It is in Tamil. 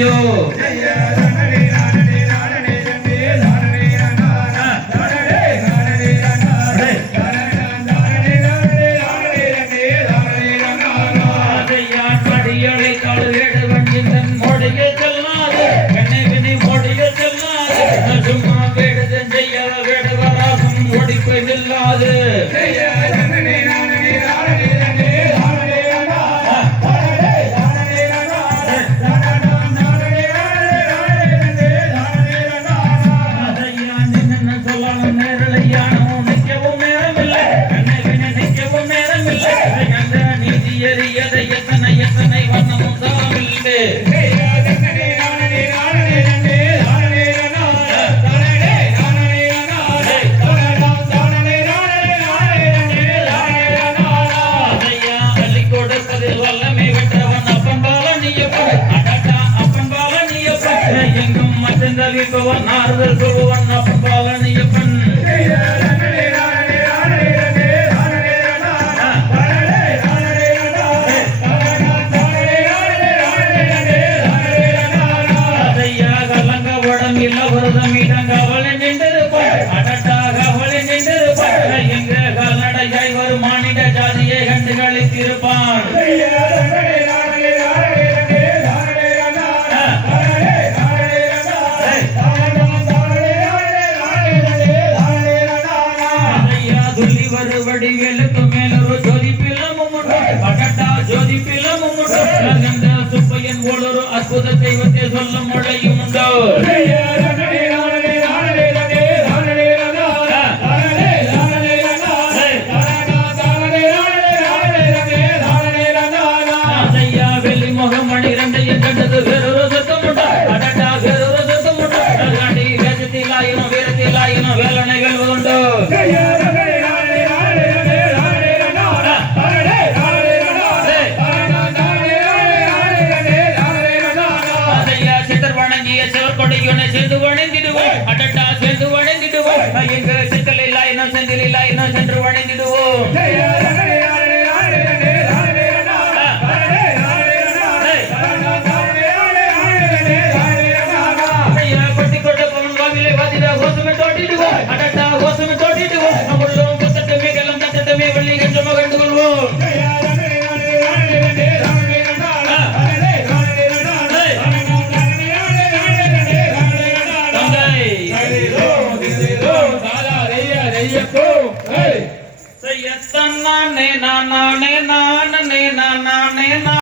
ஐயோ மாநில ஜாதியை கண்டு கழித்திருப்பான். வடிவேலுக்கு மேலொரு ஜோதி பிலமும் உண்டு, பகட்டா ஜோதி பிலமும் உண்டு, சுப்பையன் போலொரு அற்புத தெய்வத்தை சொல்ல முறையும் உண்டு. வெளிமுகம் மணி இரண்டு என்றது வேறொரு சத்தம் உண்டு, பகட்டா வேறொரு சத்தம் உண்டு, வேதத்திலாயினும் வீரத்திலாயினும் வேலனைகள் உண்டு. சேர்ந்து வணங்கிடுவோம், அடட்டா சேர்ந்து வணங்கிடுவோம், எங்க சிக்கலில் ஆயினும் செந்திலில் ஆயினும் சென்று வணங்கிடுவோம். பட்டி கொண்ட பவன் வாவிலே வாதிட கோசமே தோட்டிடுவோம், அடட்டா கோசமே தோட்டிடுவோம், நம்மளும் புத்தட்டமே கலம் தட்டமே வள்ளி கண்டம கண்டு கொள்வோம். Say yes, na na na na na na na na na na.